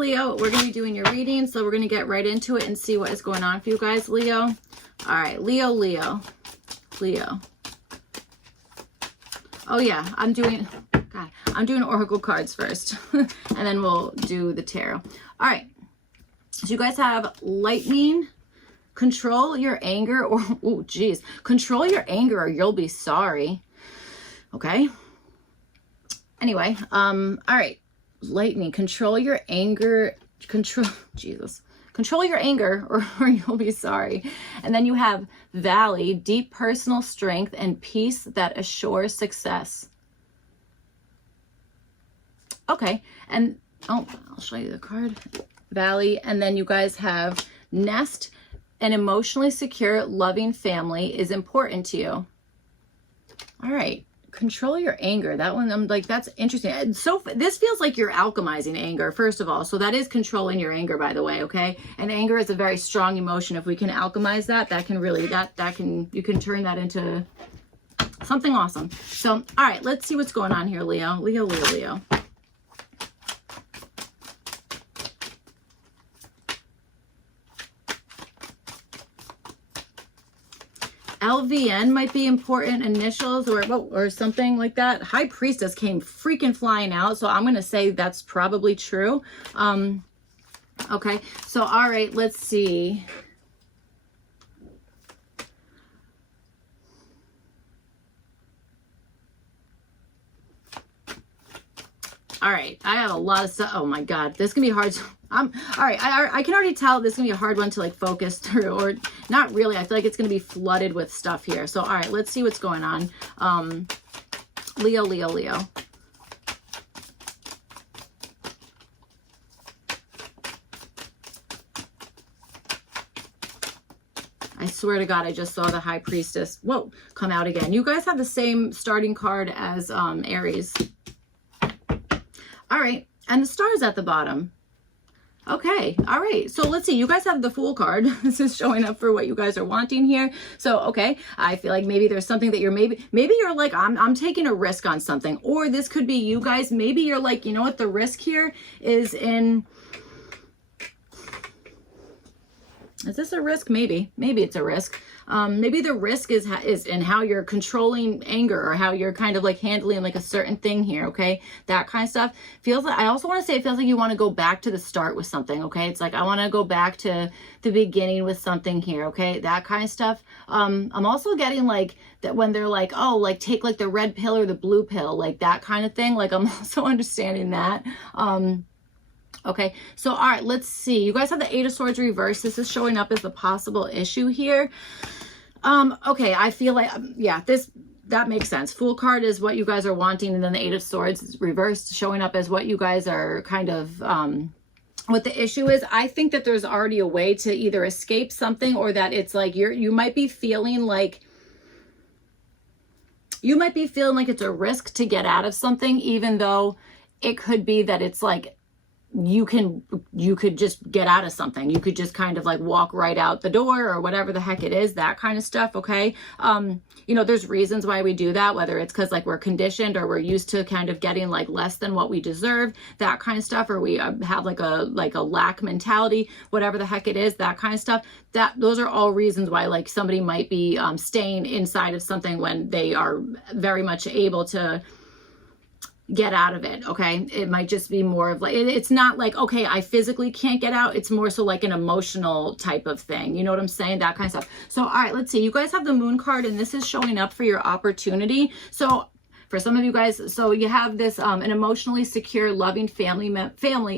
Leo, we're going to be doing your reading, so we're going to get right into it and see what is going on for you guys, Leo. All right, Leo. Oh yeah, I'm doing oracle cards first, and then we'll do the tarot. All right, so you guys have lightning. Control your anger, or oh geez, control your anger or you'll be sorry. Okay. Anyway, all right. Lightning, control your anger, control your anger or you'll be sorry. And then you have Valley, deep personal strength and peace that assures success. Okay. And oh, I'll show you the card. Valley. And then you guys have Nest. An emotionally secure, loving family is important to you. All right. Control your anger. That one, I'm like, that's interesting. So this feels like you're alchemizing anger, first of all. So that is controlling your anger, by the way, okay? And anger is a very strong emotion. If we can alchemize that, that can really, you can turn that into something awesome. So, all right, let's see what's going on here, Leo. Leo. LVN might be important initials or something like that. High Priestess came freaking flying out, so I'm going to say that's probably true. Okay, so all right, let's see. All right, I have a lot of stuff. Oh my God, this can be hard. All right, I can already tell this is gonna be a hard one to like focus through, or not really. I feel like it's gonna be flooded with stuff here. So all right, let's see what's going on. Leo. I swear to God, I just saw the High Priestess, whoa, come out again. You guys have the same starting card as Aries. All right, and the star's at the bottom. Okay, all right, so let's see. You guys have the Fool card. This is showing up for what you guys are wanting here. So, okay, I feel like maybe there's something that you're maybe you're like, I'm taking a risk on something. Or this could be you guys. Maybe you're like, you know what, the risk here is in... Is this a risk? Maybe it's a risk. Maybe the risk is in how you're controlling anger or how you're kind of like handling like a certain thing here. Okay. That kind of stuff feels like, I also want to say it feels like you want to go back to the start with something. Okay. It's like, I want to go back to the beginning with something here. Okay. That kind of stuff. I'm also getting like that when they're like, oh, like take like the red pill or the blue pill, like that kind of thing. Like I'm also understanding that. Okay, so all right, let's see. You guys have the Eight of Swords reversed. This is showing up as a possible issue here. Okay, I feel like, yeah, that makes sense. Fool card is what you guys are wanting, and then the Eight of Swords is reversed, showing up as what you guys are kind of, what the issue is. I think that there's already a way to either escape something, or that it's like you might be feeling like it's a risk to get out of something, even though it could be that it's like, you could just get out of something. You could just kind of like walk right out the door or whatever the heck it is, that kind of stuff. Okay. You know, there's reasons why we do that, whether it's because like we're conditioned or we're used to kind of getting like less than what we deserve, that kind of stuff, or we have like a lack mentality, whatever the heck it is, that kind of stuff. Those are all reasons why like somebody might be staying inside of something when they are very much able to get out of it. Okay, it might just be more of like, it's not like, okay, I physically can't get out. It's more so like an emotional type of thing. You know what I'm saying? That kind of stuff. So, all right, let's see. You guys have the Moon card, and this is showing up for your opportunity. So for some of you guys, so you have this, an emotionally secure, loving family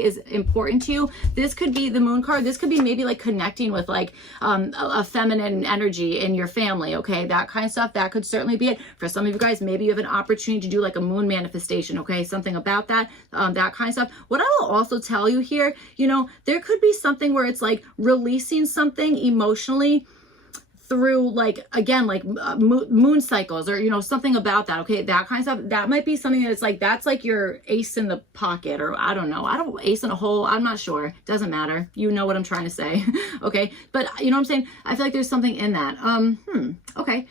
is important to you. This could be the Moon card. This could be maybe like connecting with like a feminine energy in your family. Okay, that kind of stuff. That could certainly be it. For some of you guys, maybe you have an opportunity to do like a moon manifestation. Okay, something about that, that kind of stuff. What I will also tell you here, you know, there could be something where it's like releasing something emotionally through like, again, like moon cycles, or, you know, something about that. Okay, that kind of stuff. That might be something that's like, that's like your ace in the pocket, or I don't know, ace in a hole, I'm not sure, doesn't matter, you know what I'm trying to say. Okay, but you know what I'm saying, I feel like there's something in that. Okay,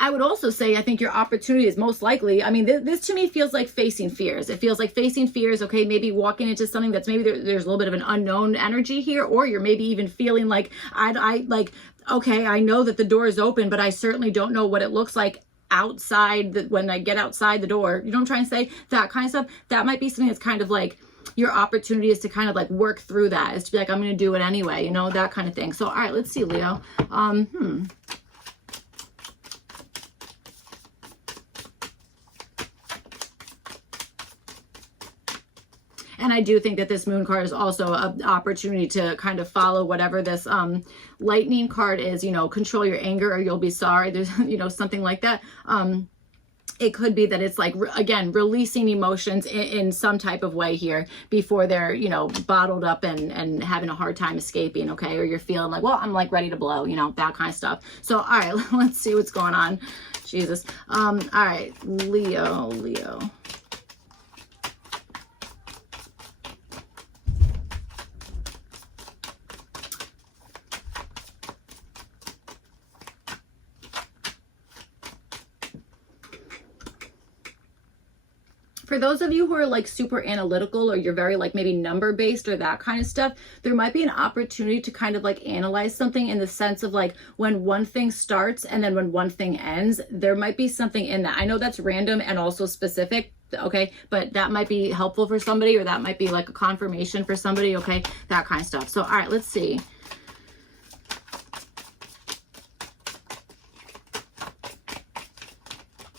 I would also say, I think your opportunity is most likely, I mean, this to me feels like facing fears. It feels like facing fears, okay, maybe walking into something that's maybe there's a little bit of an unknown energy here, or you're maybe even feeling like, I like, okay, I know that the door is open, but I certainly don't know what it looks like outside, when I get outside the door. You know what I'm trying to say? That kind of stuff. That might be something that's kind of like, your opportunity is to kind of like work through that, is to be like, I'm going to do it anyway, you know, that kind of thing. So, all right, let's see, Leo. And I do think that this moon card is also an opportunity to kind of follow whatever this lightning card is, you know, control your anger or you'll be sorry. There's, you know, something like that. It could be that it's like, again, releasing emotions in some type of way here before they're, you know, bottled up and having a hard time escaping, okay? Or you're feeling like, well, I'm like ready to blow, you know, that kind of stuff. So, all right, let's see what's going on. Jesus. All right, Leo. For those of you who are like super analytical, or you're very like maybe number based or that kind of stuff, there might be an opportunity to kind of like analyze something in the sense of like when one thing starts and then when one thing ends, there might be something in that. I know that's random and also specific, okay, but that might be helpful for somebody, or that might be like a confirmation for somebody, okay, that kind of stuff. So, all right, let's see.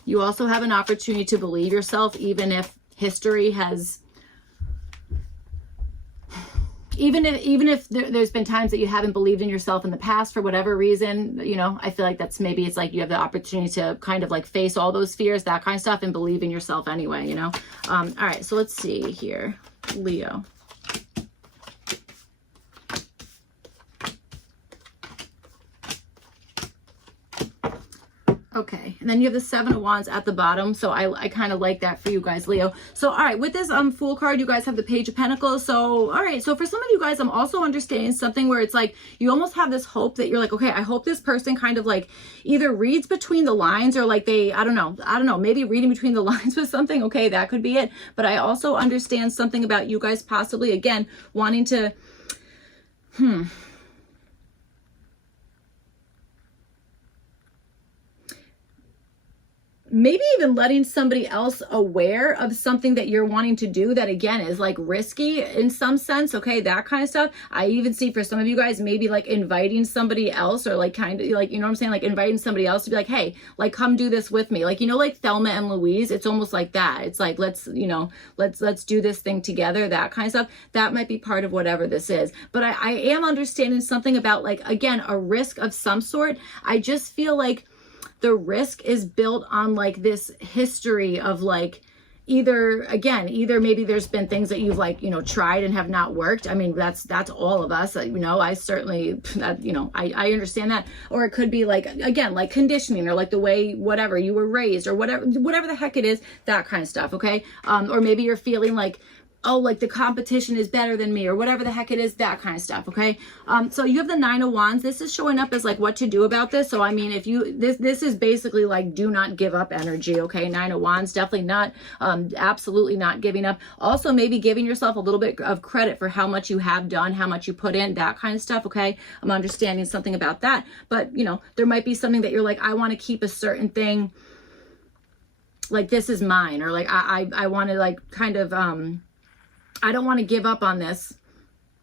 You also have an opportunity to believe yourself, even if history has, even if there's been times that you haven't believed in yourself in the past for whatever reason, you know, I feel like that's maybe it's like you have the opportunity to kind of like face all those fears, that kind of stuff, and believe in yourself anyway, you know. All right, so let's see here, Leo. Okay, and then you have the Seven of Wands at the bottom, so I kind of like that for you guys, Leo. So, all right, with this Fool card, you guys have the Page of Pentacles. So, all right, so for some of you guys, I'm also understanding something where it's like you almost have this hope that you're like, okay, I hope this person kind of like either reads between the lines, or like they, I don't know, maybe reading between the lines with something. Okay, that could be it. But I also understand something about you guys possibly, again, wanting to, maybe even letting somebody else aware of something that you're wanting to do that, again, is like risky in some sense, okay, that kind of stuff. I even see for some of you guys, maybe like inviting somebody else, or like kind of like, you know what I'm saying, like inviting somebody else to be like, hey, like come do this with me, like, you know, like Thelma and Louise. It's almost like that. It's like, let's, you know, let's do this thing together, that kind of stuff. That might be part of whatever this is. But I am understanding something about, like, again, a risk of some sort. I just feel like the risk is built on like this history of like either maybe there's been things that you've like, you know, tried and have not worked. I mean, that's all of us, you know. I certainly, that, you know, I understand that. Or it could be like, again, like conditioning, or like the way whatever you were raised, or whatever the heck it is, that kind of stuff, okay? Or maybe you're feeling like, oh, like the competition is better than me, or whatever the heck it is, that kind of stuff, okay? So you have the Nine of Wands. This is showing up as like what to do about this. So I mean, if you, this is basically like do not give up energy, okay? Nine of Wands, definitely not, absolutely not giving up. Also maybe giving yourself a little bit of credit for how much you have done, how much you put in, that kind of stuff, okay? I'm understanding something about that. But, you know, there might be something that you're like, I want to keep a certain thing, like this is mine, or like I want to like kind of, I don't want to give up on this.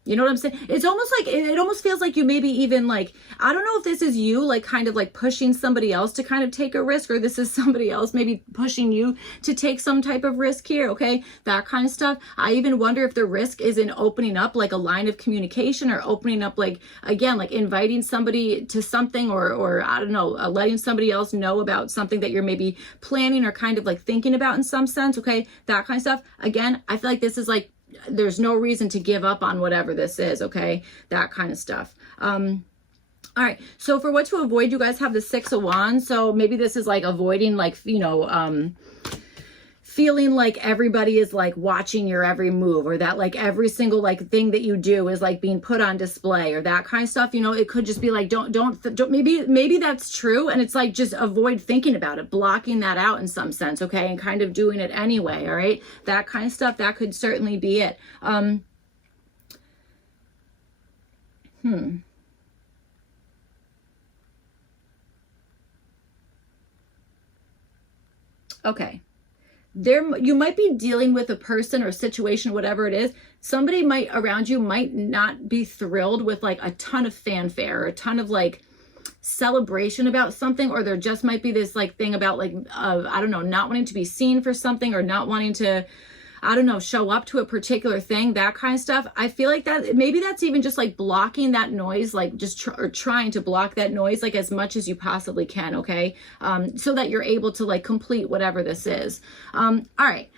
You know what I'm saying? It's almost like, it almost feels like you maybe even like, I don't know if this is you like kind of like pushing somebody else to kind of take a risk, or this is somebody else maybe pushing you to take some type of risk here, okay? That kind of stuff. I even wonder if the risk is in opening up like a line of communication, or opening up like, again, like inviting somebody to something, or I don't know, letting somebody else know about something that you're maybe planning or kind of like thinking about in some sense, okay? That kind of stuff. Again, I feel like this is like, there's no reason to give up on whatever this is, okay? That kind of stuff. All right, so for what to avoid, you guys have the Six of Wands. So maybe this is like avoiding like, you know, feeling like everybody is like watching your every move, or that like every single like thing that you do is like being put on display, or that kind of stuff. You know, it could just be like, don't maybe that's true. And it's like, just avoid thinking about it, blocking that out in some sense. Okay. And kind of doing it anyway. All right. That kind of stuff, that could certainly be it. Okay. You might be dealing with a person or situation, whatever it is. Somebody might around you might not be thrilled with like a ton of fanfare or a ton of like celebration about something, or there just might be this like thing about like, I don't know, not wanting to be seen for something, or not wanting to, I don't know, show up to a particular thing, that kind of stuff. I feel like that maybe that's even just like blocking that noise, like just trying to block that noise like as much as you possibly can. Okay. So that you're able to like complete whatever this is. All right.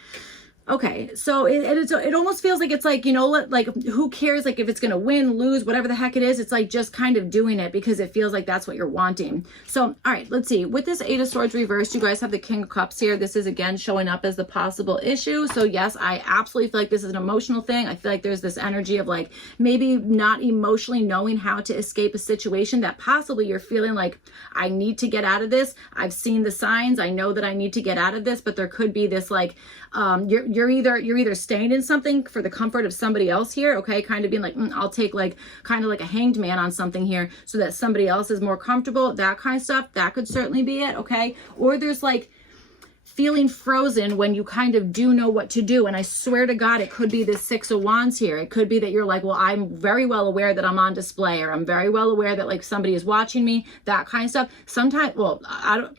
Okay, so it almost feels like it's like, you know, like who cares, like if it's going to win, lose, whatever the heck it is. It's like just kind of doing it because it feels like that's what you're wanting. So, all right, let's see. With this Eight of Swords reversed, you guys have the King of Cups here. This is again showing up as the possible issue. So yes, I absolutely feel like this is an emotional thing. I feel like there's this energy of like maybe not emotionally knowing how to escape a situation that possibly you're feeling like, I need to get out of this. I've seen the signs. I know that I need to get out of this, but there could be this like, you're either staying in something for the comfort of somebody else here, okay, kind of being like, I'll take like kind of like a hanged man on something here so that somebody else is more comfortable, that kind of stuff. That could certainly be it, okay? Or there's like feeling frozen when you kind of do know what to do. And I swear to God, it could be this Six of Wands here. It could be that you're like, well, I'm very well aware that I'm on display, or I'm very well aware that like somebody is watching me, that kind of stuff. Sometimes, well, I don't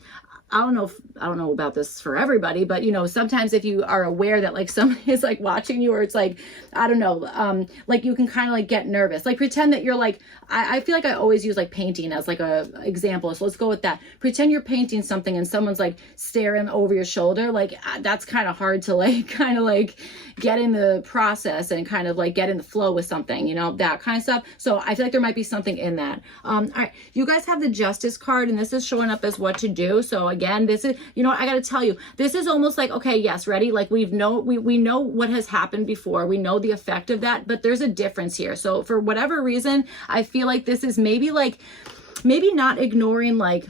know about this for everybody, but you know, sometimes if you are aware that like somebody is like watching you, or it's like, I don't know, like you can kind of like get nervous, like pretend that you're like, I feel like I always use like painting as like a example. So let's go with that. Pretend you're painting something and someone's like staring over your shoulder. Like that's kind of hard to like, kind of like get in the process and kind of like get in the flow with something, you know, that kind of stuff. So I feel like there might be something in that. All right, you guys have the Justice card, and this is showing up as what to do. So again, this is, you know, I got to tell you, this is almost like, okay, yes, ready? Like we know what has happened before. We know the effect of that, but there's a difference here. So for whatever reason, I feel like this is maybe not ignoring like,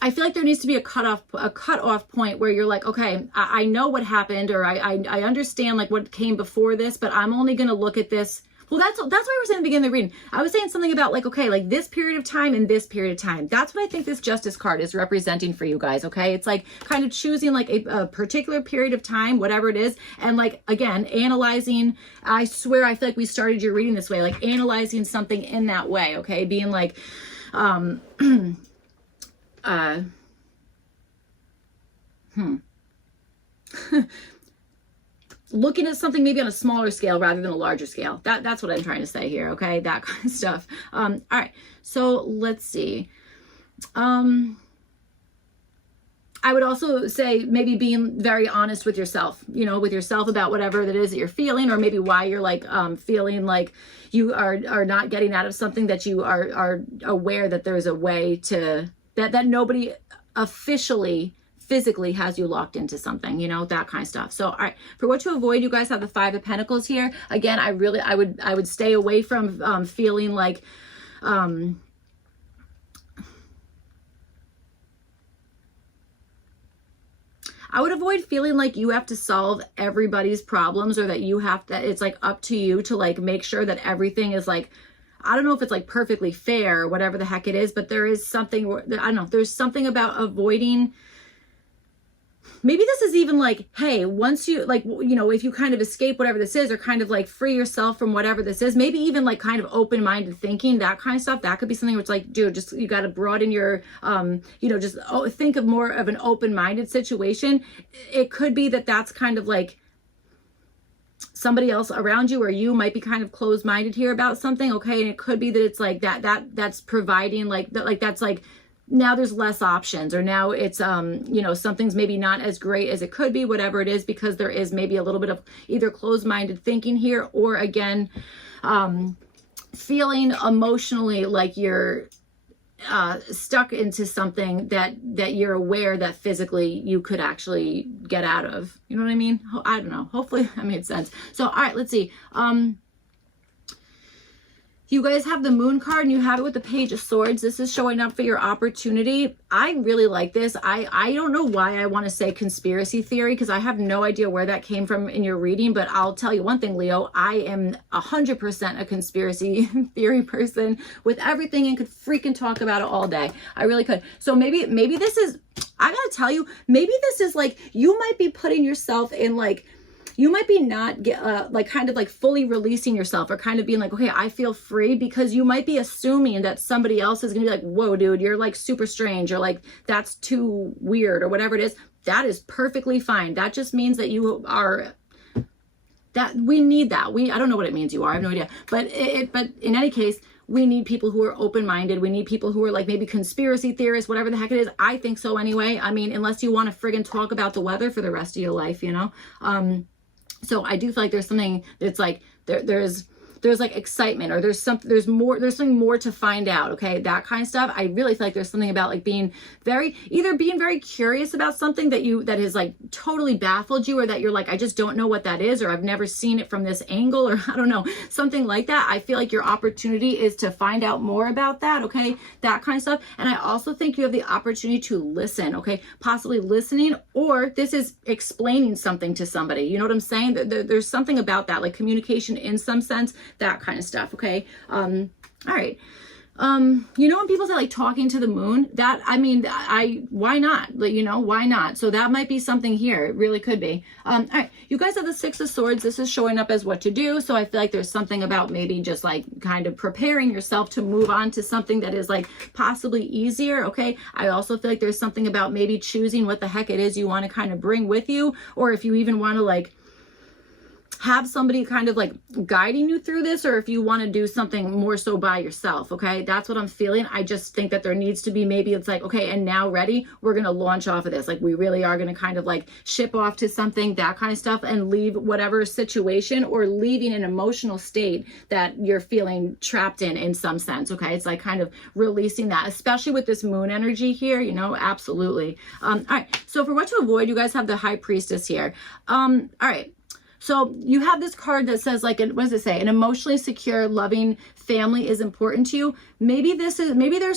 I feel like there needs to be a cutoff point where you're like, okay, I know what happened, or I understand like what came before this, but I'm only going to look at this. Well, that's why I was saying at the beginning of the reading. I was saying something about like, okay, like this period of time and this period of time. That's what I think this Justice card is representing for you guys, okay? It's like kind of choosing like a particular period of time, whatever it is, and like, again, analyzing. I swear I feel like we started your reading this way, like analyzing something in that way, okay? Being like, looking at something maybe on a smaller scale rather than a larger scale. That's what I'm trying to say here, okay? That kind of stuff. All right, so let's see. I would also say maybe being very honest with yourself, you know, with yourself about whatever that is that you're feeling, or maybe why you're like feeling like you are not getting out of something, that you are aware that there's a way to, that nobody officially physically has you locked into something, you know, that kind of stuff. So, all right, for what to avoid, you guys have the Five of Pentacles here. Again, I would stay away from feeling like, I would avoid feeling like you have to solve everybody's problems, or that it's like up to you to like make sure that everything is like, I don't know if it's like perfectly fair or whatever the heck it is, but there is something, I don't know, there's something about avoiding. Maybe this is even like, hey, once you like, you know, if you kind of escape whatever this is, or kind of like free yourself from whatever this is, maybe even like kind of open-minded thinking, that kind of stuff. That could be something where it's like, dude, just, you got to broaden your, you know, just think of more of an open-minded situation. It could be that that's kind of like somebody else around you, or you might be kind of closed-minded here about something. Okay. And it could be that it's like that's providing like that, like that's like, now there's less options, or now it's, you know, something's maybe not as great as it could be, whatever it is, because there is maybe a little bit of either closed-minded thinking here, or again, feeling emotionally like you're stuck into something that you're aware that physically you could actually get out of. You know what I mean? I don't know. Hopefully that made sense. So, all right, let's see. You guys have the Moon card and you have it with the Page of Swords. This is showing up for your opportunity. I really like this. I don't know why I want to say conspiracy theory, because I have no idea where that came from in your reading, but I'll tell you one thing, Leo, I am 100% a conspiracy theory person with everything and could freaking talk about it all day. I really could. So maybe this is, I gotta tell you, maybe this is like, you might be putting yourself in like, you might be not like kind of like fully releasing yourself, or kind of being like, okay, I feel free, because you might be assuming that somebody else is gonna be like, whoa, dude, you're like super strange, or like, that's too weird, or whatever it is. That is perfectly fine. That just means that you are, that we need that. I don't know what it means you are, I have no idea. But but in any case, we need people who are open-minded. We need people who are like maybe conspiracy theorists, whatever the heck it is. I think so anyway. I mean, unless you want to friggin' talk about the weather for the rest of your life, you know? So I do feel like there's something that's like, there's like excitement, or there's something more to find out. Okay. That kind of stuff. I really feel like there's something about like being either being very curious about something that has like totally baffled you, or that you're like, I just don't know what that is, or I've never seen it from this angle, or I don't know, something like that. I feel like your opportunity is to find out more about that. Okay. That kind of stuff. And I also think you have the opportunity to listen. Okay. Possibly listening, or this is explaining something to somebody. You know what I'm saying? There's something about that, like communication in some sense, that kind of stuff. Okay. All right. You know, when people say like talking to the moon, that, I mean, why not? Like, you know, why not? So that might be something here. It really could be. All right. You guys have the Six of Swords. This is showing up as what to do. So I feel like there's something about maybe just like kind of preparing yourself to move on to something that is like possibly easier. Okay. I also feel like there's something about maybe choosing what the heck it is you want to kind of bring with you, or if you even want to like have somebody kind of like guiding you through this, or if you want to do something more so by yourself. Okay. That's what I'm feeling. I just think that there needs to be, maybe it's like, okay, and now ready, we're going to launch off of this. Like we really are going to kind of like ship off to something, that kind of stuff, and leave whatever situation, or leaving an emotional state that you're feeling trapped in some sense. Okay. It's like kind of releasing that, especially with this moon energy here, you know, absolutely. All right. So for what to avoid, you guys have the High Priestess here. All right. So you have this card that says like, what does it say? An emotionally secure, loving family is important to you. Maybe there's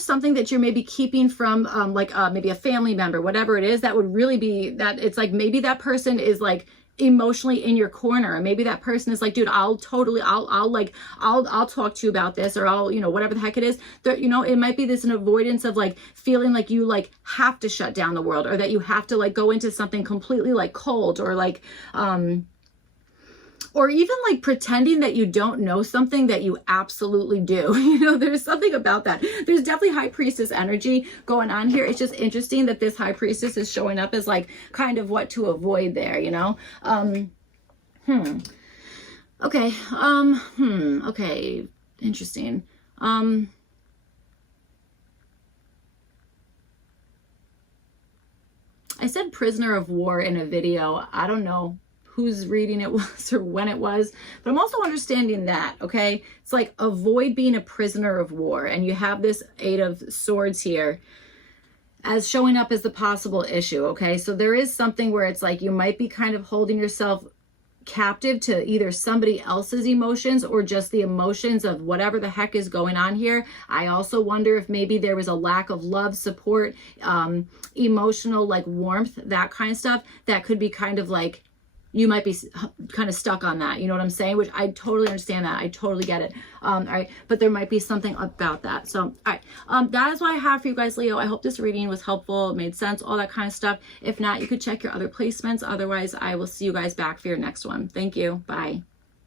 something that you're maybe keeping from maybe a family member, whatever it is, that would really be that. It's like, maybe that person is like emotionally in your corner, and maybe that person is like, dude, I'll talk to you about this, or I'll, you know, whatever the heck it is. There, you know, it might be this an avoidance of like feeling like you like have to shut down the world, or that you have to like go into something completely like cold, or like or even like pretending that you don't know something that you absolutely do. You know, there's something about that. There's definitely High Priestess energy going on here. It's just interesting that this High Priestess is showing up as like kind of what to avoid there, you know? Okay. Okay. Interesting. I said prisoner of war in a video. I don't know whose reading it was or when it was, but I'm also understanding that, okay? It's like avoid being a prisoner of war. And you have this Eight of Swords here as showing up as the possible issue, okay? So there is something where it's like you might be kind of holding yourself captive to either somebody else's emotions, or just the emotions of whatever the heck is going on here. I also wonder if maybe there was a lack of love, support, emotional like warmth, that kind of stuff, that could be kind of like, you might be kind of stuck on that. You know what I'm saying? Which I totally understand that. I totally get it. All right. But there might be something about that. So, all right. That is what I have for you guys, Leo. I hope this reading was helpful, made sense, all that kind of stuff. If not, you could check your other placements. Otherwise, I will see you guys back for your next one. Thank you. Bye.